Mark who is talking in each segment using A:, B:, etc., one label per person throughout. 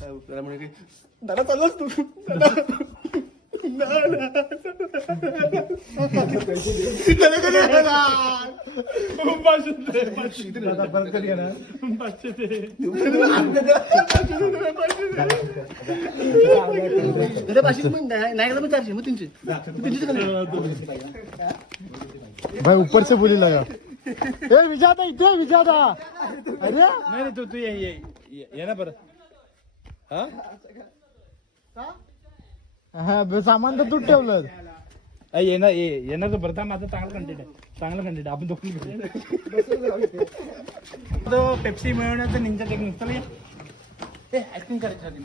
A: त्याला म्हणे की दादा चाललास तू? दादा. नाही चारशे मग तीनशे?
B: भाई ऊपर से बोली लगा। ए विजादा इथे विजादा अरे!
C: नाही नाही तू तू ये. ये ना परत हा?
B: हा ब- सामान तर तू ठेवलं
C: अ, ये ना ये येणार परत हा माझा चांगला कंटेंट आहे. चांगला कंटेंट आपण दोघी तो पेप्सी मिळवण्याचं निंजा टेक्निक चला या. करायचं आधी.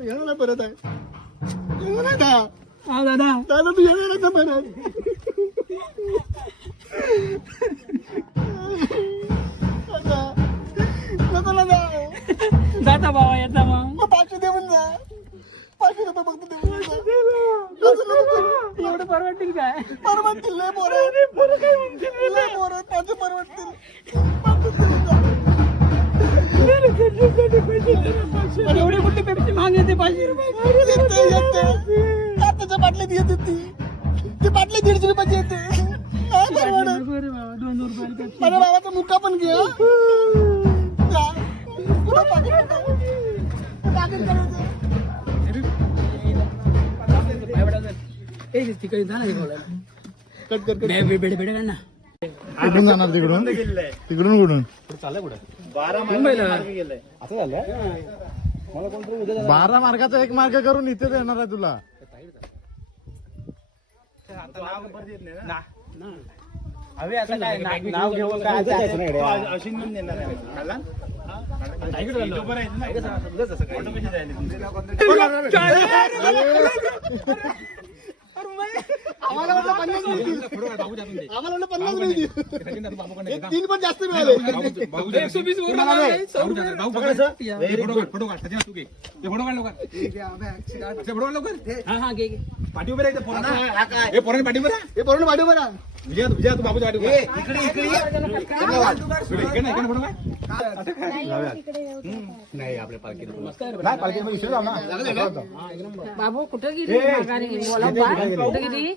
A: येणार नाही परत आहे. येणार नाही का? दादा. तू येणार नाही परत? दादा.
D: जाता बाबा येता मग.
A: पाचशे देऊन जा. पाचशे रुपये फक्त देऊन जा.
D: एवढं परवडतील काय?
A: परवडतील लय पोरं. लय पोरं पाचशे परवडतील. पाचशे देऊन जा.
D: पेप्सी महाग येते पाचशे रुपये.
A: काचाच्या बाटलीत येते ती ती बाटली दीडशे रुपयाची येते. नाही परवडत?
D: नको रे बाबा दोन दोन रुपयाला पेप्सी
A: माझ्या बाबाचा मुका पण घे हं. कुठं कुठं?
D: तिकडे बोलायला.
A: कट कर कट.
D: बे- बे- बेडे बेडे ना.
B: कुठून जाणार तिकडून? तिकडून कुठून?
D: मुंबईला.
B: बारा मार्गाचा एक मार्ग करून इथेच येणार आहे तुला.
C: हवे आता काय नाव- घेऊन काय? अश्विन म्हणून देणार आहे. खाल्ला? हा? इकडे चाललो. ऑटो कशी जायला तुमची?
A: आम्हाला वाटलं पन्नास मिळतील आम्हाला वाटलं पन्नास मिळतील एक तीन पण जास्त मिळाले.
D: एकशे वीस वर आला आहे, सौ रुपये. हा हा घे घे.
C: पाठी उभे राहायचं पोरांना. हे पोरांनी पाठी उभे राहा.
A: हे बरोबर पाठव बरा
C: विजय विजय तू बाबूच्या पाठी उभे राहा. इकडे इकडे इकडे नाही, फोटो काढ. नाही, जाऊ ना.
D: बाबू कुठं गेली? बोला बा. कुठं
C: गेली.